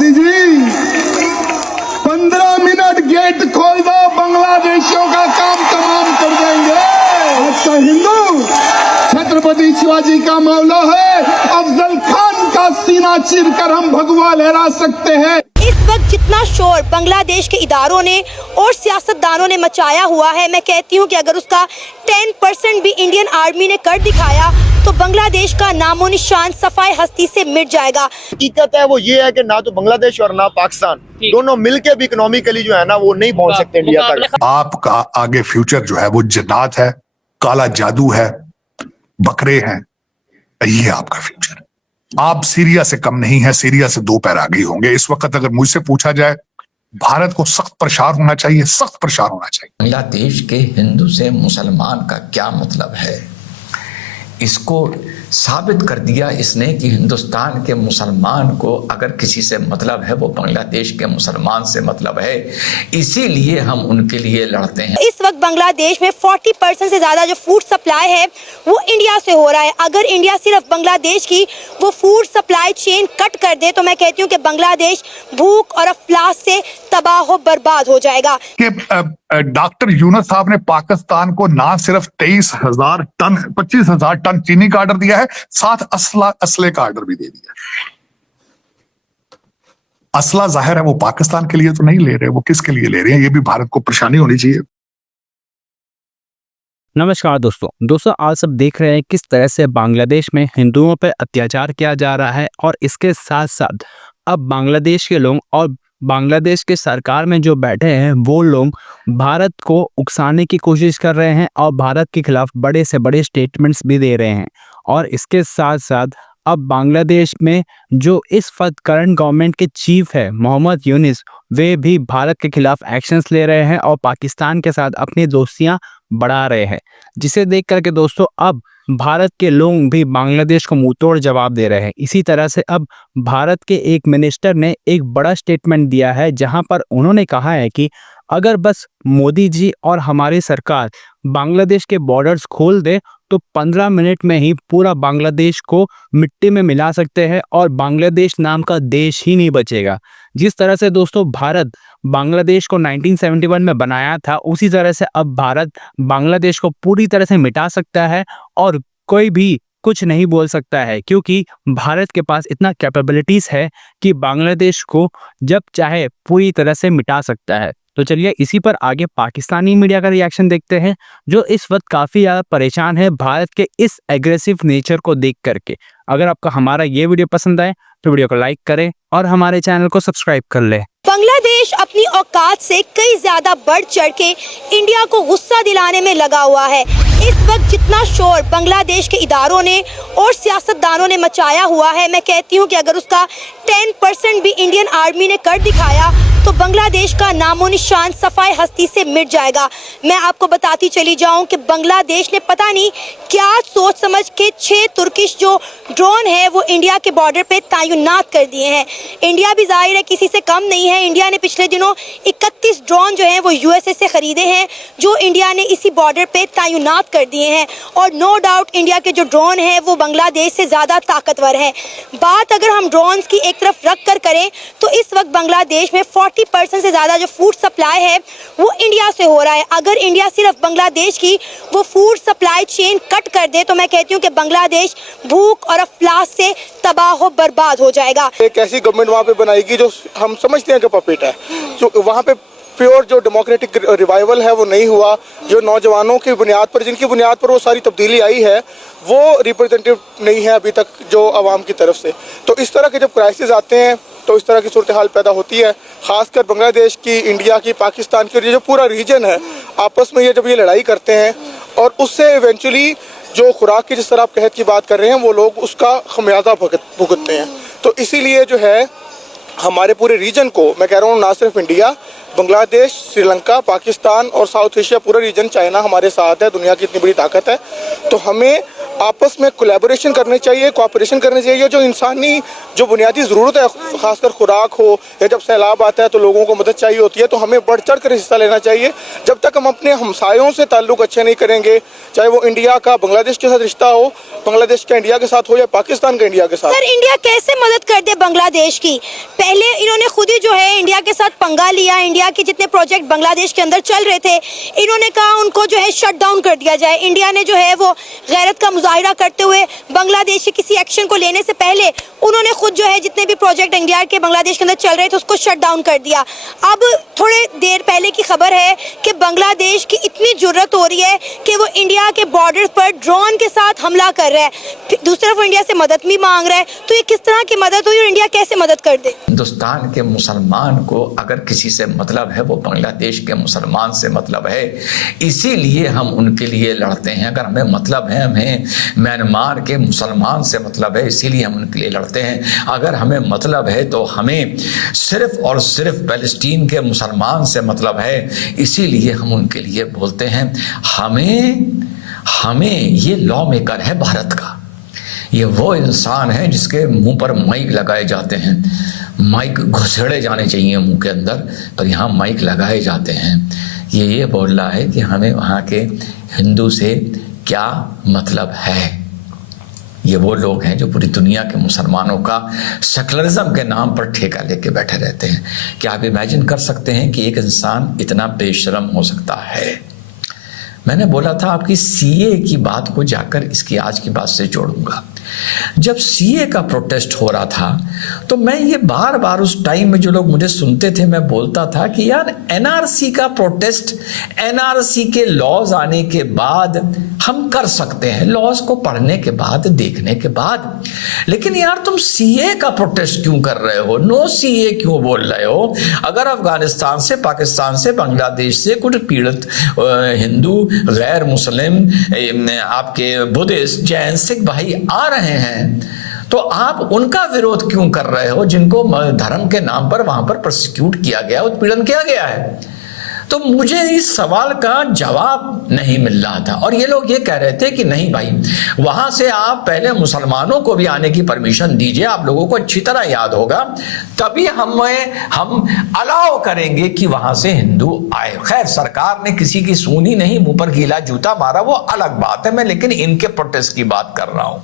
Modi ji 15 minute gate खोल दो, बांग्लादेशियों का काम तमाम कर देंगे। आज का हिंदू छत्रपति शिवाजी का मौला है, अफजल खान का सीना चीर कर हम भगवा लहरा सकते हैं। इस वक्त जितना शोर बांग्लादेश के इदारों ने और सियासतदानों ने मचाया हुआ है, मैं कहती हूँ कि अगर उसका 10% भी इंडियन आर्मी ने कर दिखाया तो बांग्लादेश का नामो निशान सफाई हस्ती से मिट जाएगा। हकीकत है वो ये है कि ना तो बांग्लादेश और ना पाकिस्तान दोनों मिलके भी इकोनॉमिकली जो है ना वो नहीं पहुंच सकते इंडिया तक। आपका आगे फ्यूचर जो है वो जन्नत है, काला जादू है, बकरे हैं, ये आपका फ्यूचर है। आप सीरिया से कम नहीं है, सीरिया से 2 पैर आगे होंगे। इस वक्त अगर मुझसे पूछा जाए, भारत को सख्त प्रचार होना चाहिए, सख्त प्रचार होना चाहिए। बांग्लादेश के हिंदू से मुसलमान का क्या मतलब है, इसको साबित कर दिया इसने कि हिंदुस्तान के मुसलमान को अगर किसी से मतलब है वो बांग्लादेश के मुसलमान से मतलब है, इसीलिए हम उनके लिए लड़ते हैं। इस वक्त बांग्लादेश में 40% से ज्यादा जो फूड सप्लाई है वो इंडिया से हो रहा है। अगर इंडिया सिर्फ बांग्लादेश की वो फूड सप्लाई चेन कट कर दे तो मैं कहती हूँ कि बांग्लादेश भूख और अफलास से तबाह बर्बाद हो जाएगा। डॉक्टर यूनुस साहब ने पाकिस्तान को ना सिर्फ 23,000 टन 25,000 टन चीनी का ऑर्डर दिया है, साथ असले का ऑर्डर भी दे दिया। असला जाहिर है वो पाकिस्तान के लिए तो नहीं ले रहे, वो किसके लिए ले रहे हैं, ये भी भारत को परेशानी होनी चाहिए। नमस्कार दोस्तों आज सब देख रहे हैं किस तरह से बांग्लादेश में हिंदुओं पर अत्याचार किया जा रहा है और इसके साथ साथ अब बांग्लादेश के लोग और बांग्लादेश के सरकार में जो बैठे हैं वो लोग भारत को उकसाने की कोशिश कर रहे हैं और भारत के खिलाफ बड़े से बड़े स्टेटमेंट्स भी दे रहे हैं। और इसके साथ साथ अब बांग्लादेश में जो इस वक्त करंट गवर्नमेंट के चीफ है मोहम्मद यूनुस, वे भी भारत के खिलाफ एक्शंस ले रहे हैं और पाकिस्तान के साथ अपनी दोस्तियां बढ़ा रहे हैं, जिसे देख करके दोस्तों अब भारत के लोग भी बांग्लादेश को मुंहतोड़ जवाब दे रहे हैं। इसी तरह से अब भारत के एक मिनिस्टर ने एक बड़ा स्टेटमेंट दिया है जहां पर उन्होंने कहा है कि अगर बस मोदी जी और हमारी सरकार बांग्लादेश के बॉर्डर्स खोल दे तो 15 मिनट में ही पूरा बांग्लादेश को मिट्टी में मिला सकते हैं और बांग्लादेश नाम का देश ही नहीं बचेगा। जिस तरह से दोस्तों भारत बांग्लादेश को 1971 में बनाया था, उसी तरह से अब भारत बांग्लादेश को पूरी तरह से मिटा सकता है और कोई भी कुछ नहीं बोल सकता है, क्योंकि भारत के पास इतना कैपेबिलिटीज है कि बांग्लादेश को जब चाहे पूरी तरह से मिटा सकता है। तो चलिए इसी पर आगे पाकिस्तानी मीडिया का रिएक्शन देखते हैं, जो इस वक्त काफ़ी ज़्यादा परेशान है भारत के इस एग्रेसिव नेचर को देख करके। अगर आपको हमारा ये वीडियो पसंद आए तो वीडियो को लाइक करें और हमारे चैनल को सब्सक्राइब कर लें। बांग्लादेश अपनी औकात से कई ज्यादा बढ़ चढ़ के इंडिया को गुस्सा दिलाने में लगा हुआ है। इस वक्त जितना शोर बांग्लादेश के इदारों ने और सियासतदानों ने मचाया हुआ है, मैं कहती हूँ कि अगर उसका 10% भी इंडियन आर्मी ने कर दिखाया तो बांग्लादेश का नामो निशान सफाई हस्ती से मिट जाएगा। मैं आपको बताती चली जाऊं कि बांग्लादेश ने पता नहीं क्या सोच समझ के 6 तुर्किश जो ड्रोन है वो इंडिया के बॉर्डर पे तैनात कर दिए हैं। इंडिया भी जाहिर है किसी से कम नहीं है। इंडिया ने पिछले दिनों 31 ड्रोन जो हैं वो यूएसए से खरीदे हैं, जो इंडिया ने इसी बॉर्डर पे तैनात कर दिए हैं। और नो डाउट इंडिया के जो ड्रोन हैं वो बांग्लादेश से ज़्यादा ताकतवर हैं। बात अगर हम ड्रोन्स की एक तरफ रख कर करें तो इस वक्त बांग्लादेश में 40% से ज़्यादा जो फूड सप्लाई है वो इंडिया से हो रहा है। अगर इंडिया सिर्फ बांग्लादेश की वो फूड सप्लाई चेन कट कर दे तो मैं कहती हूँ कि बांग्लादेश भूख और अफलास से तबाह बर्बाद हो जाएगा। एक ऐसी गवर्नमेंट वहाँ पे बनाएगी जो हम समझते हैं कि पपेट है, जो वहाँ पे प्योर जो डेमोक्रेटिक रिवाइवल है वो नहीं हुआ। जो नौजवानों की बुनियाद पर, जिनकी बुनियाद पर वो सारी तब्दीली आई है, वो रिप्रेजेंटेटिव नहीं है अभी तक जो आवाम की तरफ से। तो इस तरह के जब क्राइसिस आते हैं तो इस तरह की सूरत हाल पैदा होती है। ख़ासकर बांग्लादेश की, इंडिया की, पाकिस्तान की, और ये जो पूरा रीजन है आपस में ये जब ये लड़ाई करते हैं और उससे इवेंचुअली जो खुराक की, जिस तरह आप कहत की बात कर रहे हैं, वो लोग उसका खमियाजा भुगतते हैं। तो इसीलिए जो है हमारे पूरे रीजन को, मैं कह रहा हूँ ना सिर्फ इंडिया, बांग्लादेश, श्रीलंका, पाकिस्तान और साउथ एशिया, पूरा रीजन, चाइना हमारे साथ है, दुनिया की इतनी बड़ी ताकत है। तो हमें आपस में कोलैबोरेशन करनी चाहिए, कोऑपरेशन करनी चाहिए। जो इंसानी जो बुनियादी ज़रूरत है, ख़ासकर खुराक हो या जब सैलाब आता है तो लोगों को मदद चाहिए होती है, तो हमें बढ़ चढ़ कर हिस्सा लेना चाहिए। जब तक हम अपने हमसायों से ताल्लुक़ अच्छे नहीं करेंगे, चाहे वो इंडिया का बांग्लादेश के साथ रिश्ता हो, बांग्लादेश का इंडिया के साथ हो या पाकिस्तान का इंडिया के साथ। सर, इंडिया कैसे मदद कर दे बांग्लादेश की? पहले इन्होंने इंडिया के साथ पंगा लिया, इंडिया के जितने प्रोजेक्ट बांग्लादेश के अंदर चल रहे थे, इन्होंने कहा उनको जो है शट डाउन कर दिया जाए। इंडिया ने जो है वो गैरत का मुजाहिरा करते हुए बांग्लादेश के किसी एक्शन को लेने से पहले उन्होंने खुद जो है जितने भी प्रोजेक्ट इंडिया के बांग्लादेश के अंदर चल रहे थे उसको शट डाउन कर दिया। अब थोड़े देर पहले की खबर है कि बांग्लादेश की इतनी जुर्रत हो रही है कि वो इंडिया के बॉर्डर पर ड्रोन के साथ हमला कर रहा है, दूसरी तरफ वो इंडिया से मदद भी मांग रहा है। तो ये किस तरह की मदद हुई और इंडिया कैसे मदद कर दे? हिंदुस्तान के मुसलमान को अगर किसी से मतलब है वो बांग्लादेश के मुसलमान से मतलब है, इसीलिए हम उनके लिए लड़ते हैं। अगर हमें मतलब है, हमें म्यांमार के मुसलमान से मतलब है, इसीलिए हम उनके लिए लड़ते हैं। अगर हमें मतलब है तो हमें सिर्फ और सिर्फ पैलेस्टीन के मुसलमान से मतलब है, इसीलिए हम उनके लिए बोलते हैं। हमें ये लॉ मेकर है भारत का, ये वो इंसान है जिसके मुंह पर माइक लगाए जाते हैं। माइक घुसेड़े जाने चाहिए मुंह के अंदर, पर यहाँ माइक लगाए जाते हैं। ये बोल रहा है कि हमें वहाँ के हिंदू से क्या मतलब है। ये वो लोग हैं जो पूरी दुनिया के मुसलमानों का सेकुलरिज्म के नाम पर ठेका लेके बैठे रहते हैं। क्या आप इमेजिन कर सकते हैं कि एक इंसान इतना बेशरम हो सकता है? मैंने बोला था आपकी सीए की बात को जाकर इसकी आज की बात से जोड़ूंगा। जब सीए का प्रोटेस्ट हो रहा था तो मैं ये बार बार उस टाइम में जो लोग मुझे सुनते थे, मैं बोलता था कि यार एनआरसी का प्रोटेस्ट एनआरसी के लॉज आने के बाद हम कर सकते हैं, लॉज को पढ़ने के बाद, देखने के बाद। लेकिन यार तुम सीए का प्रोटेस्ट क्यों कर रहे हो? नो सीए क्यों बोल रहे हो? अगर अफगानिस्तान से, पाकिस्तान से, बांग्लादेश से कुछ पीड़ित हिंदू, गैर मुस्लिम, आपके बुद्धिस्ट, जैन, सिख भाई आ रहे हैं, तो आप उनका विरोध क्यों कर रहे हो जिनको धर्म के नाम पर वहां पर प्रोसिक्यूट किया गया, उत्पीड़न किया गया है? तो मुझे इस सवाल का जवाब नहीं मिल रहा था। और ये लोग ये कह रहे थे कि नहीं भाई, वहां से आप पहले मुसलमानों को भी आने की परमिशन दीजिए, आप लोगों को अच्छी तरह याद होगा, तभी हम अलाउ करेंगे कि वहां से हिंदू आए। खैर, सरकार ने किसी की सुनी नहीं, मुंह पर गीला जूता मारा, वो अलग बात है। मैं लेकिन इनके प्रोटेस्ट की बात कर रहा हूं।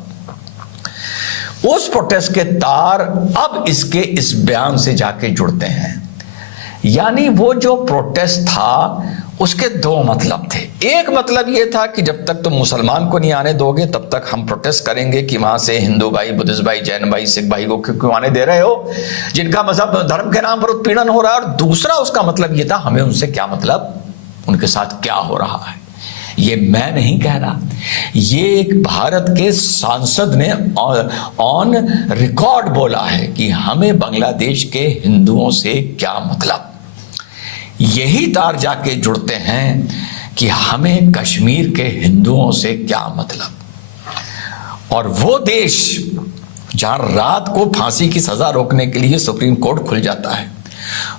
उस प्रोटेस्ट के तार अब इसके इस बयान से जाके जुड़ते हैं। यानी वो जो प्रोटेस्ट था उसके दो मतलब थे। एक मतलब ये था कि जब तक तुम मुसलमान को नहीं आने दोगे तब तक हम प्रोटेस्ट करेंगे कि वहां से हिंदू भाई, बुद्धिस्ट भाई, जैन भाई, सिख भाई को क्यों आने दे रहे हो, जिनका मजहब धर्म के नाम पर उत्पीड़न हो रहा है। और दूसरा उसका मतलब ये था, हमें उनसे क्या मतलब, उनके साथ क्या हो रहा है। ये मैं नहीं कह रहा, ये एक भारत के सांसद ने ऑन रिकॉर्ड बोला है कि हमें बांग्लादेश के हिंदुओं से क्या मतलब। यही तार जाके जुड़ते हैं कि हमें कश्मीर के हिंदुओं से क्या मतलब। और वो देश जहां रात को फांसी की सजा रोकने के लिए सुप्रीम कोर्ट खुल जाता है,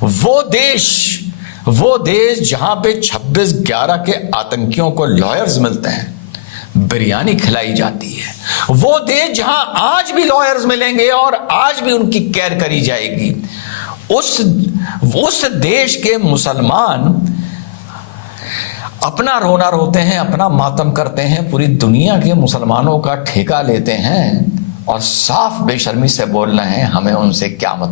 वो देश जहां पे 26/11 के आतंकियों को लॉयर्स मिलते हैं, बिरयानी खिलाई जाती है, वो देश जहां आज भी लॉयर्स मिलेंगे और आज भी उनकी केयर करी जाएगी, उस देश के मुसलमान अपना रोना रोते हैं, अपना मातम करते हैं, पूरी दुनिया के मुसलमानों का ठेका लेते हैं और साफ बेशर्मी से बोल रहे हैं हमें उनसे क्या मतलब।